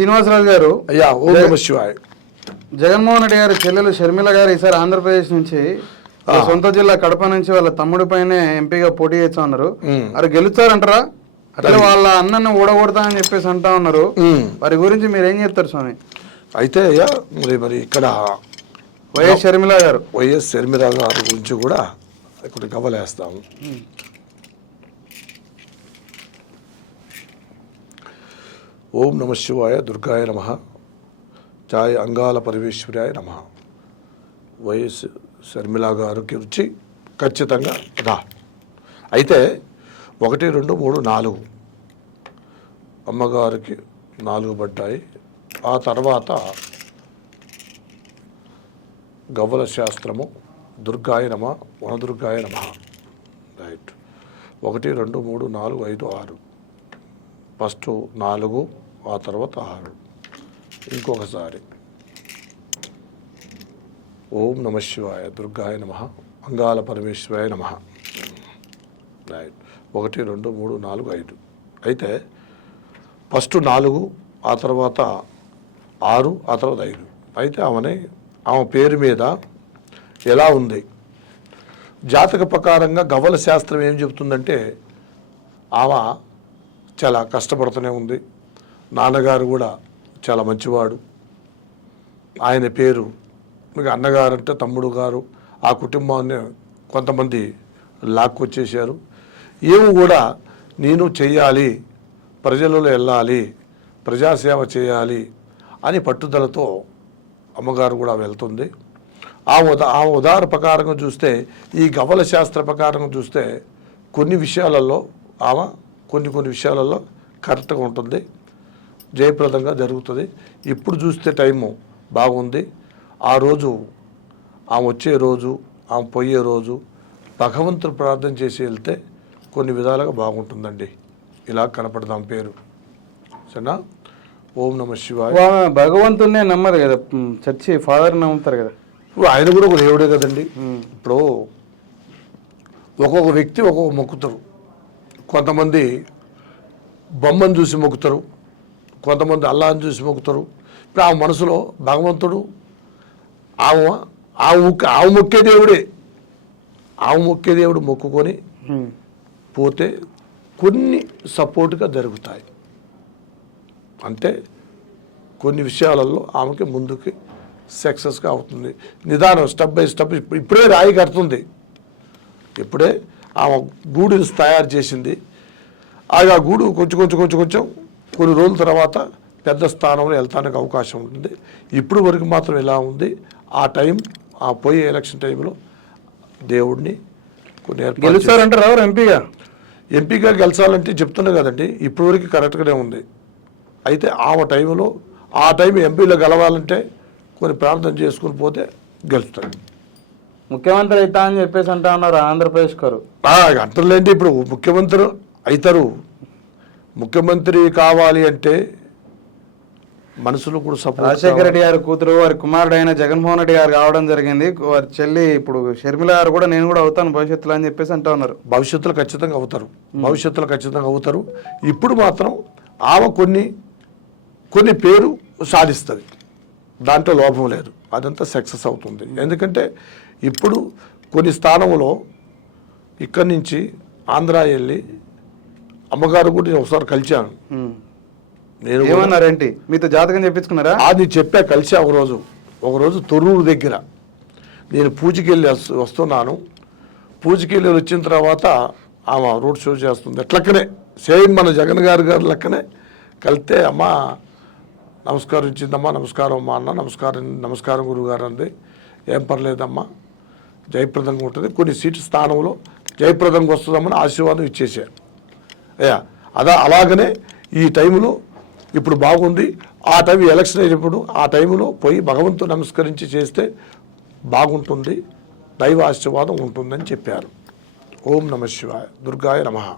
శ్రీనివాసరాజు గారు అయ్యా ఓం నమ శివాయ. జగన్మోహన్ రెడ్డి గారి చెల్లెలు షర్మిల గారు ఈసారి ఆంధ్రప్రదేశ్ నుంచి సొంత జిల్లా కడప నుంచి వాళ్ళ తమ్ముడి పైనే ఎంపీగా పోటీ చేస్తా ఉన్నారు. మరి గెలుస్తారంటారా? అట్లా వాళ్ళ అన్నను ఓడగొడతానని చెప్పేసి అంటా ఉన్నారు. వారి గురించి మీరు ఏం చెప్తారు స్వామి? అయితే అయ్యా మరి ఇక్కడ వైఎస్ షర్మిల గారు గురించి కూడా ఇక్కడ గమలేస్తాము. ఓం నమ శివాయ, దుర్గాయ నమ, జాయ్ అంగాల పరమేశ్వరాయ నమ. వైఎస్ షర్మిల గారికి వచ్చి ఖచ్చితంగా రా. అయితే 1, 2, 3, 4 అమ్మగారికి 4 పడ్డాయి. ఆ తర్వాత గవ్వల శాస్త్రము దుర్గాయ నమ, వనదుర్గాయ నమ. రైట్. 1, 2, 3, 4, 5, 6. ఫస్ట్ 4, ఆ తర్వాత 6. ఇంకొకసారి ఓం నమ శివాయ, దుర్గాయ నమ, అంగాల పరమేశ్వరాయ నమ. రైట్. 1, 2, 3, 4, 5. అయితే ఫస్ట్ 4, ఆ తర్వాత 6, ఆ తర్వాత 5. అయితే ఆమె పేరు మీద ఎలా ఉంది జాతక ప్రకారంగా గవ్వల శాస్త్రం ఏం చెబుతుందంటే ఆమె చాలా కష్టపడుతూనే ఉంది. నాన్నగారు కూడా చాలా మంచివాడు. ఆయన పేరు మీకు అన్నగారు అంటే తమ్ముడు గారు ఆ కుటుంబాన్ని కొంతమంది లాక్కొచ్చేసారు. ఏమి కూడా నేను చెయ్యాలి, ప్రజలలో వెళ్ళాలి, ప్రజాసేవ చేయాలి అని పట్టుదలతో అమ్మగారు కూడా వెళ్తుంది. ఆ ఉదాహరణ ప్రకారంగా చూస్తే, ఈ గవ్వల శాస్త్ర ప్రకారంగా చూస్తే కొన్ని విషయాలలో ఆమె కొన్ని విషయాలలో కరెక్ట్గా ఉంటుంది, జయప్రదంగా జరుగుతుంది. ఇప్పుడు చూస్తే టైము బాగుంది. ఆ రోజు ఆమె వచ్చే రోజు, ఆమె పోయే రోజు భగవంతుడు ప్రార్థన చేసి వెళ్తే కొన్ని విధాలుగా బాగుంటుందండి. ఇలా కనపడదాం పేరు. సరేనా? ఓం నమ శివాయ. భగవంతున్నే నమ్మరు కదా, చర్చి ఫాదర్ నమ్ముతారు కదా. ఆయన కూడా ఒక దేవుడే కదండి. ఇప్పుడు ఒక్కొక్క వ్యక్తి ఒక్కొక్క మొక్కుతారు. కొంతమంది బొమ్మను చూసి మొక్కుతారు, కొంతమంది అల్లాహని చూసి మొక్కుతారు. ఇప్పుడు ఆ మనసులో భగవంతుడు ఆవు మొక్కే దేవుడు మొక్కుకొని పోతే కొన్ని సపోర్ట్గా జరుగుతాయి. అంటే కొన్ని విషయాలలో ఆమెకి ముందుకి సక్సెస్గా అవుతుంది. నిదానం, స్టెప్ బై స్టెప్. ఇప్పుడే రాయి కడుతుంది, ఇప్పుడే ఆమె గూడుని తయారు చేసింది. ఆ గూడు కొంచెం కొన్ని రోజుల తర్వాత పెద్ద స్థానంలో వెళ్తానికి అవకాశం ఉంటుంది. ఇప్పుడు వరకు మాత్రం ఎలా ఉంది, ఆ టైం, ఆ పోయే ఎలక్షన్ టైంలో దేవుడిని కొన్ని గెలుస్తారంటారు. ఎవరు ఎంపీగా గెలిచాలంటే చెప్తున్నా కదండి, ఇప్పుడు వరకు కరెక్ట్గానే ఉంది. అయితే ఆ టైం ఎంపీలో గెలవాలంటే కొన్ని ప్రార్థన చేసుకుని పోతే గెలుస్తాడు. ముఖ్యమంత్రి అవుతా అని చెప్పేసి అంటా ఉన్నారు ఆంధ్రప్రదేశ్ గారు. అంటారులేండి, ఇప్పుడు ముఖ్యమంత్రి అవుతారు. ముఖ్యమంత్రి కావాలి అంటే మనుషులు కూడా సపోర్ట్. రాజశేఖర రెడ్డి గారి కూతురు, వారి కుమారుడు అయిన జగన్మోహన్ రెడ్డి గారు కావడం జరిగింది. వారి చెల్లి ఇప్పుడు షర్మిల గారు కూడా నేను కూడా అవుతాను భవిష్యత్తులో అని చెప్పేసి అంటా ఉన్నారు. భవిష్యత్తులో ఖచ్చితంగా అవుతారు. ఇప్పుడు మాత్రం ఆమె కొన్ని పేరు సాధిస్తుంది, దాంట్లో లోపం లేదు. అదంతా సక్సెస్ అవుతుంది. ఎందుకంటే ఇప్పుడు కొన్ని స్థానంలో ఇక్కడి నుంచి ఆంధ్ర వెళ్ళి అమ్మగారు కూడా ఒకసారి కలిశాను. నేను ఏమన్నారేంటి, మీతో జాతకం చెప్పించుకున్నారా? అది చెప్పా, కలిసా. ఒకరోజు తొర్రూరు దగ్గర నేను పూజకి వెళ్ళి వస్తున్నాను. పూజకి వెళ్ళి వచ్చిన తర్వాత ఆమె రోడ్ షో చేస్తుంది. ఎట్లక్కనే సేమ్ మన జగన్ గారు లెక్కనే కలిస్తే, అమ్మ నమస్కారం ఇచ్చిందమ్మా. నమస్కారం అమ్మా అన్న. నమస్కారం గురువుగారు అంది. ఏం పర్లేదమ్మా, జయప్రదంగా ఉంటుంది, కొన్ని సీటు స్థానంలో జయప్రదంగా వస్తుందమ్మని ఆశీర్వాదం ఇచ్చేసారు. అలాగనే ఈ టైంలో ఇప్పుడు బాగుంది. ఆ టైం ఎలక్షన్ అయినప్పుడు ఆ టైంలో పోయి భగవంతుడు నమస్కరించి చేస్తే బాగుంటుంది, దైవ ఆశీర్వాదం ఉంటుందని చెప్పారు. ఓం నమ శివాయ, దుర్గాయ నమః.